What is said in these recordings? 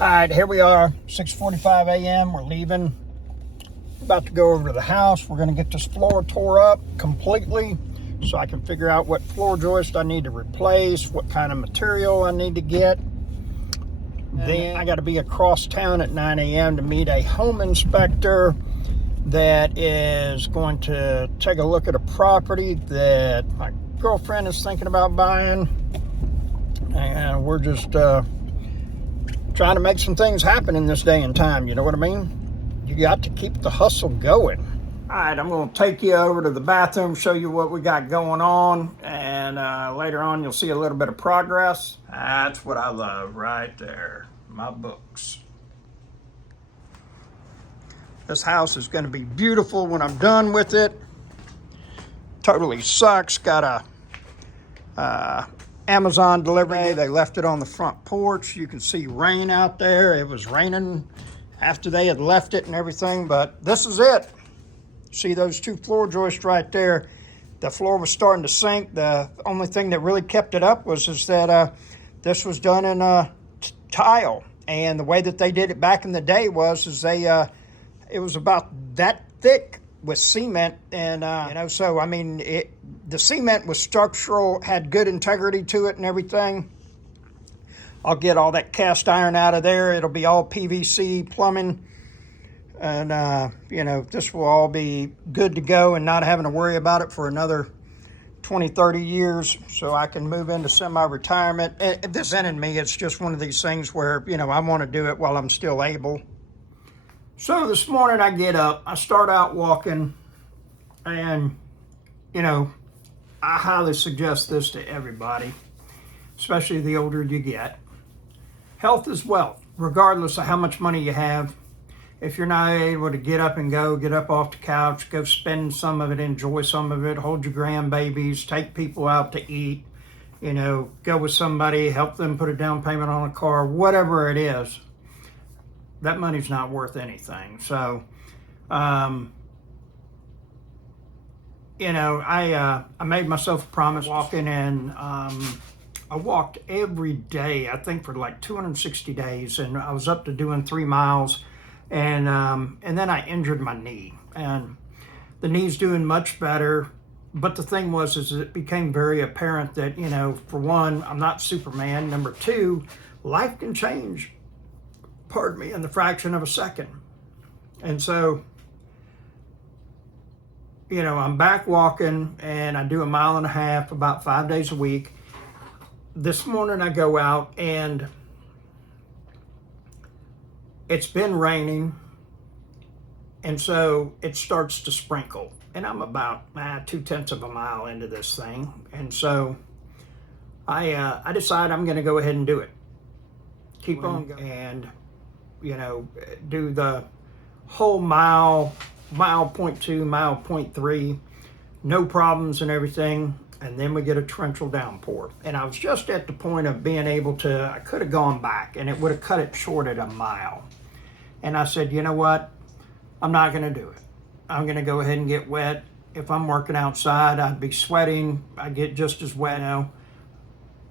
All right, here we are, 6:45 a.m. We're leaving. About to go over to the house. We're going to get this floor tore up completely so I can figure out what floor joist I need to replace, what kind of material I need to get. Then I got to be across town at 9 a.m. to meet a home inspector that is going to take a look at a property that my girlfriend is thinking about buying. And we're just trying to make some things happen in this day and time, you know what I mean? You got to keep the hustle going. All right, I'm going to take you over to the bathroom, show you what we got going on, and later on you'll see a little bit of progress. That's what I love right there, my books. This house is going to be beautiful when I'm done with it. Totally sucks. Got a Amazon delivery. They left it on the front porch. You can see rain out there. It was raining after they had left it and everything, but this is it. See those two floor joists right there? The floor was starting to sink. The only thing that really kept it up was that this was done in tile, and the way that they did it back in the day was it was about that thick with cement, and so I mean the cement was structural, had good integrity to it and everything. I'll get all that cast iron out of there. It'll be all PVC plumbing, and this will all be good to go and not having to worry about it for another 20, 30 years, so I can move into semi-retirement. This isn't me. It's just one of these things where, I want to do it while I'm still able. So this morning I get up, I start out walking, and, I highly suggest this to everybody, especially the older you get. Health is wealth, regardless of how much money you have. If you're not able to get up and go, get up off the couch, go spend some of it, enjoy some of it, hold your grandbabies, take people out to eat, go with somebody, help them put a down payment on a car, whatever it is, that money's not worth anything. So, I made myself a promise walking, and I walked every day, I think for like 260 days, and I was up to doing 3 miles, and then I injured my knee, and the knee's doing much better. But the thing is it became very apparent that, for one, I'm not Superman. Number two, life can change, in the fraction of a second. And so, I'm back walking, and I do 1.5 miles about 5 days a week. This morning I go out, and it's been raining, and so it starts to sprinkle, and I'm about 0.2 of a mile into this thing, and so I decide I'm going to go ahead and do it. Keep on going, and do the whole mile, 1.2 miles, 1.3, no problems and everything. And then we get a torrential downpour. And I was just at the point of being able to, I could have gone back, and it would have cut it short at 1 mile. And I said, you know what? I'm not going to do it. I'm going to go ahead and get wet. If I'm working outside, I'd be sweating. I get just as wet now.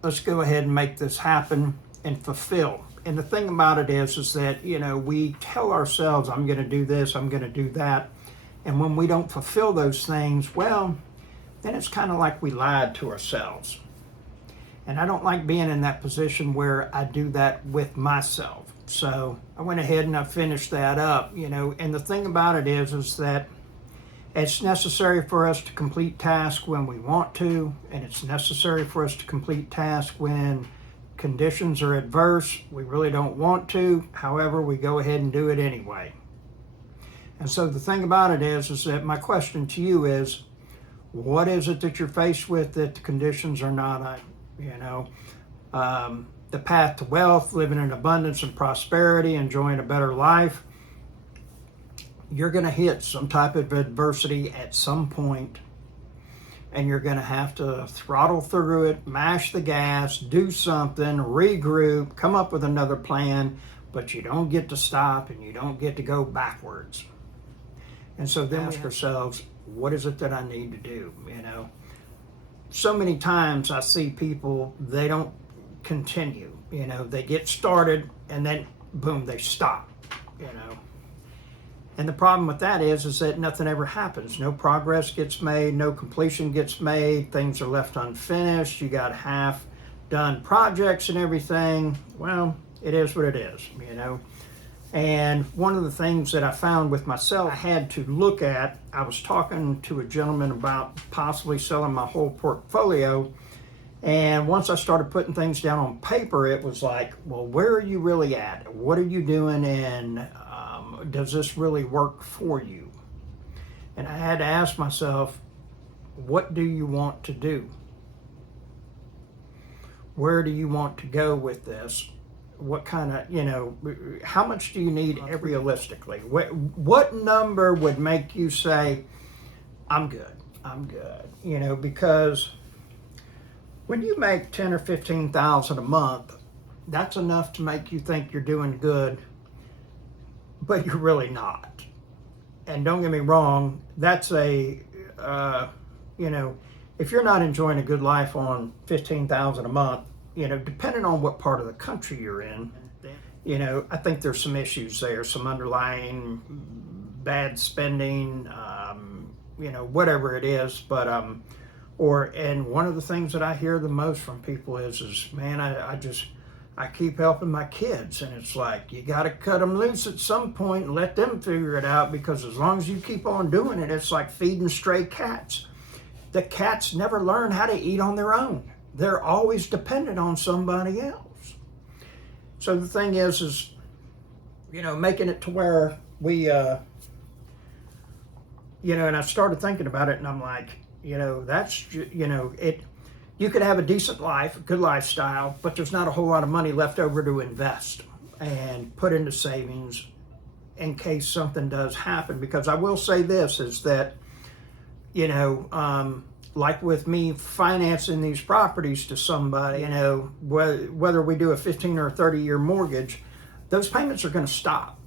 Let's go ahead and make this happen and fulfill. And the thing about it is that, we tell ourselves, I'm going to do this, I'm going to do that. And when we don't fulfill those things, well, then it's kind of like we lied to ourselves. And I don't like being in that position where I do that with myself. So I went ahead and I finished that up, and the thing about it is that it's necessary for us to complete tasks when we want to, and it's necessary for us to complete tasks when conditions are adverse. We really don't want to. However, we go ahead and do it anyway. And so the thing about it is that my question to you is, what is it that you're faced with that the conditions are not, the path to wealth, living in abundance and prosperity, enjoying a better life? You're going to hit some type of adversity at some point, and you're going to have to throttle through it, mash the gas, do something, regroup, come up with another plan, but you don't get to stop and you don't get to go backwards. And so then we ask ourselves, what is it that I need to do? So many times I see people, they don't continue. They get started, and then boom, they stop, you know. And the problem with that is that nothing ever happens. No progress gets made, no completion gets made, things are left unfinished, you got half done projects and everything. Well, it is what it is, you know. And one of the things that I found with myself, I had to look at, I was talking to a gentleman about possibly selling my whole portfolio. And once I started putting things down on paper, it was like, well, where are you really at? What are you doing? And does this really work for you? And I had to ask myself, what do you want to do? Where do you want to go with this? What kind of, you know, how much do you need realistically? What number would make you say, I'm good, you know, because when you make 10 or 15,000 a month, that's enough to make you think you're doing good, but you're really not. And don't get me wrong, that's you know, if you're not enjoying a good life on 15,000 a month, you know, depending on what part of the country you're in, you know, I think there's some issues there, some underlying bad spending, you know, whatever it is. But and one of the things that I hear the most from people is man, I keep helping my kids, and it's like, you got to cut them loose at some point and let them figure it out, because as long as you keep on doing it, it's like feeding stray cats. The cats never learn how to eat on their own. They're always dependent on somebody else. So the thing is, you know, making it to where we, you know, and I started thinking about it, and I'm like, you know, that's, you know, you could have a decent life, a good lifestyle, but there's not a whole lot of money left over to invest and put into savings in case something does happen. Because I will say this, is that, you know, like with me financing these properties to somebody, you know, whether we do a 15 or a 30-year mortgage, those payments are going to stop.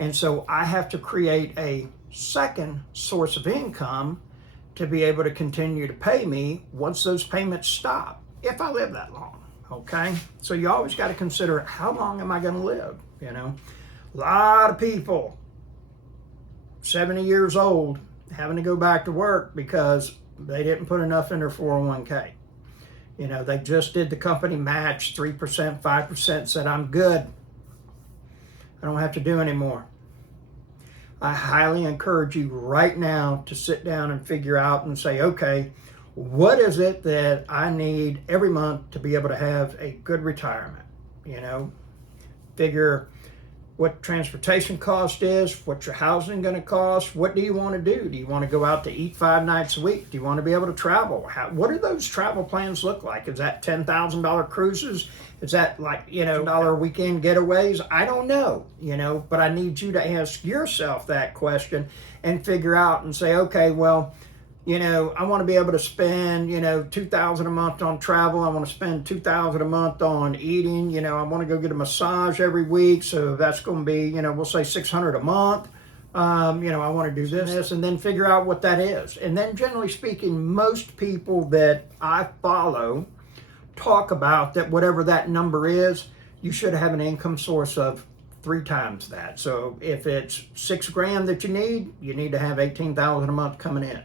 And so I have to create a second source of income to be able to continue to pay me once those payments stop, if I live that long, okay? So you always got to consider, how long am I going to live, you know? A lot of people, 70 years old, having to go back to work because they didn't put enough in their 401k. You know, they just did the company match, 3%, 5%, said, I'm good. I don't have to do anymore. I highly encourage you right now to sit down and figure out and say, okay, what is it that I need every month to be able to have a good retirement? You know, figure what transportation cost is, what your housing going to cost, what do you want to do? Do you want to go out to eat 5 nights a week? Do you want to be able to travel? What do those travel plans look like? Is that $10,000 cruises? Is that like, you know, $1 weekend getaways? I don't know, you know, but I need you to ask yourself that question and figure out and say, okay, well, you know, I want to be able to spend, you know, $2,000 a month on travel. I want to spend $2,000 a month on eating. You know, I want to go get a massage every week. So that's going to be, you know, we'll say $600 a month. You know, I want to do this, and then figure out what that is. And then generally speaking, most people that I follow talk about that whatever that number is, you should have an income source of 3 times that. So if it's $6,000 that you need to have $18,000 a month coming in.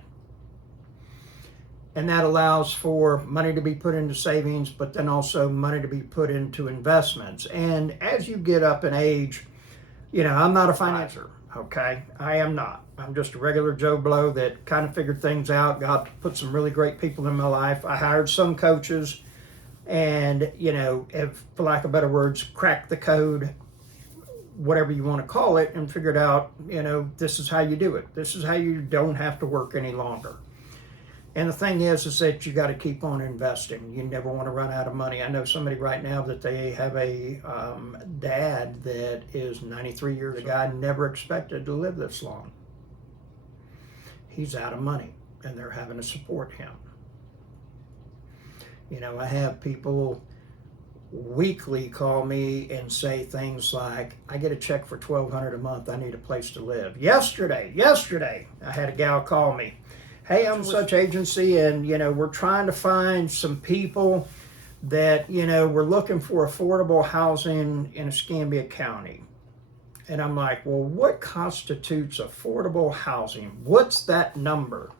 And that allows for money to be put into savings, but then also money to be put into investments. And as you get up in age, you know, I'm not a financier, okay? I am not. I'm just a regular Joe Blow that kind of figured things out, got to put some really great people in my life. I hired some coaches and, you know, if, for lack of better words, cracked the code, whatever you want to call it, and figured out, you know, this is how you do it. This is how you don't have to work any longer. And the thing is that you got to keep on investing. You never want to run out of money. I know somebody right now that they have a dad that is 93 years old. The guy never expected to live this long. He's out of money, and they're having to support him. You know, I have people weekly call me and say things like, I get a check for $1,200 a month. I need a place to live. Yesterday, I had a gal call me. Hey, I'm such agency, and, you know, we're trying to find some people that, we're looking for affordable housing in Escambia County. And I'm like, well, what constitutes affordable housing? What's that number?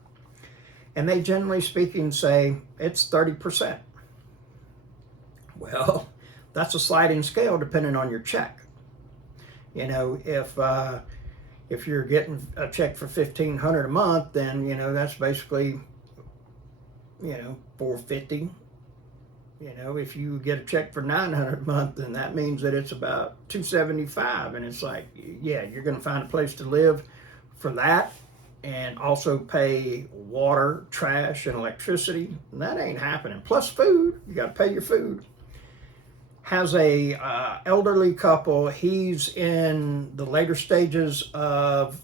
And they generally speaking say it's 30%. Well, that's a sliding scale depending on your check. If you're getting a check for $1,500 a month, then that's basically $450. If you get a check for $900 a month, then that means that it's about $275, and it's like, yeah, you're going to find a place to live for that, and also pay water, trash, and electricity. And that ain't happening. Plus food, you got to pay your food. Has a elderly couple. He's in the later stages of,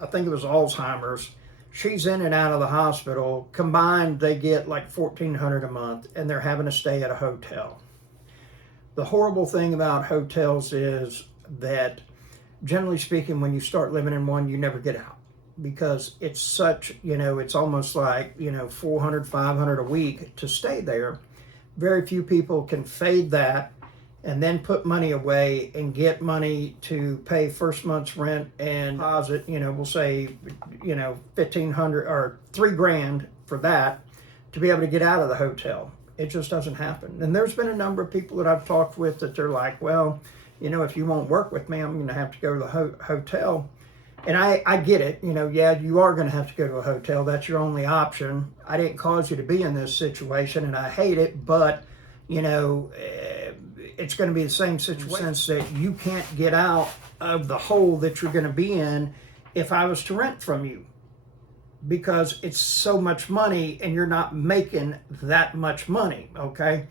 I think it was Alzheimer's. She's in and out of the hospital. Combined, they get like $1,400 a month, and they're having to stay at a hotel. The horrible thing about hotels is that, generally speaking, when you start living in one, you never get out, because it's such, it's almost like, $400, $500 a week to stay there. Very few people can fade that and then put money away and get money to pay first month's rent and deposit, we'll say, $1,500 or $3,000 for that to be able to get out of the hotel. It just doesn't happen. And there's been a number of people that I've talked with that they're like, well, if you won't work with me, I'm going to have to go to the hotel. And I get it, yeah, you are going to have to go to a hotel. That's your only option. I didn't cause you to be in this situation, and I hate it, but, it's going to be the same situation that you can't get out of the hole that you're going to be in if I was to rent from you, because it's so much money and you're not making that much money, okay?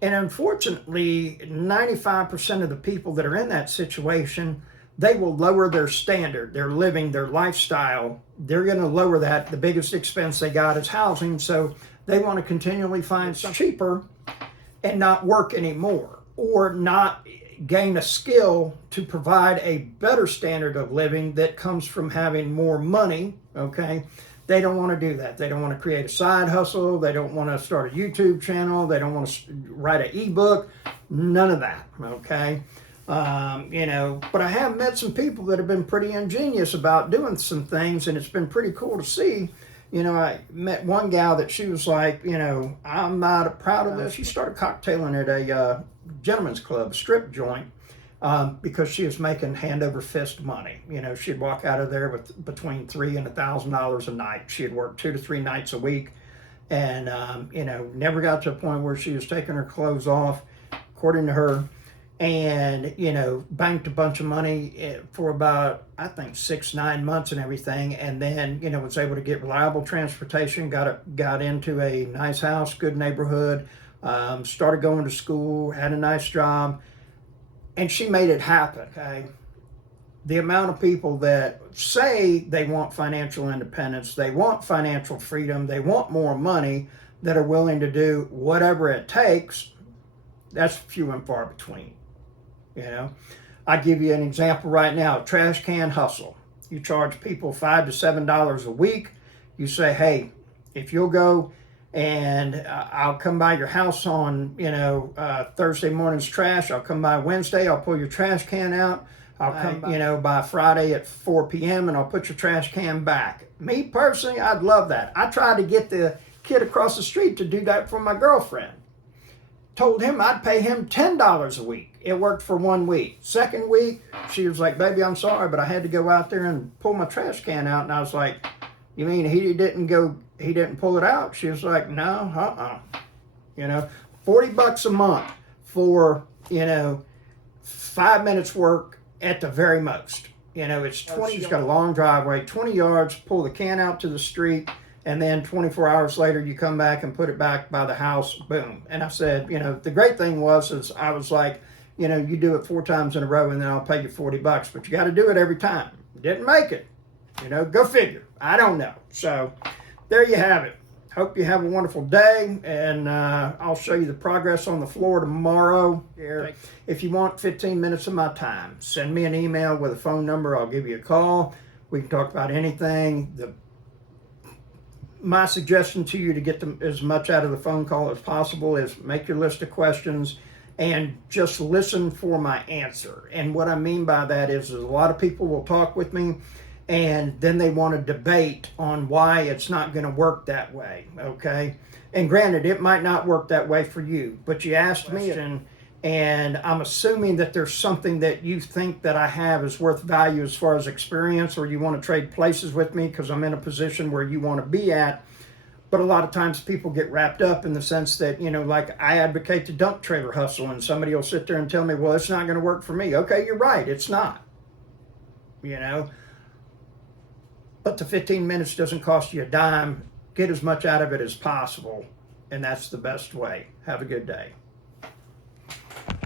And unfortunately, 95% of the people that are in that situation, they will lower their standard, their living, their lifestyle. They're going to lower that. The biggest expense they got is housing, so they want to continually find something cheaper and not work anymore, or not gain a skill to provide a better standard of living that comes from having more money, okay? They don't want to do that. They don't want to create a side hustle. They don't want to start a YouTube channel. They don't want to write an ebook. None of that, okay? But I have met some people that have been pretty ingenious about doing some things, and it's been pretty cool to see. I met one gal that she was like, I'm not proud of this. She started cocktailing at a gentleman's club, strip joint, because she was making hand over fist money. She'd walk out of there with between $3,000 and $1,000 a night. She had worked 2 to 3 nights a week, and never got to a point where she was taking her clothes off, according to her, and banked a bunch of money for about, I think, 6-9 months and everything, and then was able to get reliable transportation, got into a nice house, good neighborhood, started going to school, had a nice job, and she made it happen. Okay, the amount of people that say they want financial independence, they want financial freedom, they want more money, that are willing to do whatever it takes, that's few and far between. I give you an example right now, trash can hustle. You charge people $5 to $7 a week. You say, hey, if you'll go and I'll come by your house on, Thursday morning's trash. I'll come by Wednesday. I'll pull your trash can out. I'll come, by Friday at 4 p.m. and I'll put your trash can back. Me personally, I'd love that. I tried to get the kid across the street to do that for my girlfriend. Told him I'd pay him $10 a week. It worked for 1 week. Second week, she was like, baby, I'm sorry, but I had to go out there and pull my trash can out. And I was like, you mean he didn't pull it out? She was like, no, $40 a month for, 5 minutes work at the very most. It's 20, she's got a long driveway, 20 yards, pull the can out to the street, and then 24 hours later, you come back and put it back by the house, boom. And I said, the great thing is I was like, you do it 4 times in a row and then I'll pay you $40, but you got to do it every time. Didn't make it, go figure. I don't know. So there you have it. Hope you have a wonderful day, and I'll show you the progress on the floor tomorrow. If you want 15 minutes of my time, send me an email with a phone number. I'll give you a call. We can talk about anything. my suggestion to you to get as much out of the phone call as possible is make your list of questions and just listen for my answer. And what I mean by that is a lot of people will talk with me and then they want to debate on why it's not going to work that way, okay? And granted, it might not work that way for you, but you asked me, and I'm assuming that there's something that you think that I have is worth value as far as experience, or you want to trade places with me because I'm in a position where you want to be at. But a lot of times people get wrapped up in the sense that, like I advocate the dump trailer hustle, and somebody will sit there and tell me, well, it's not going to work for me. Okay, you're right, it's not. But the 15 minutes doesn't cost you a dime. Get as much out of it as possible, and that's the best way. Have a good day.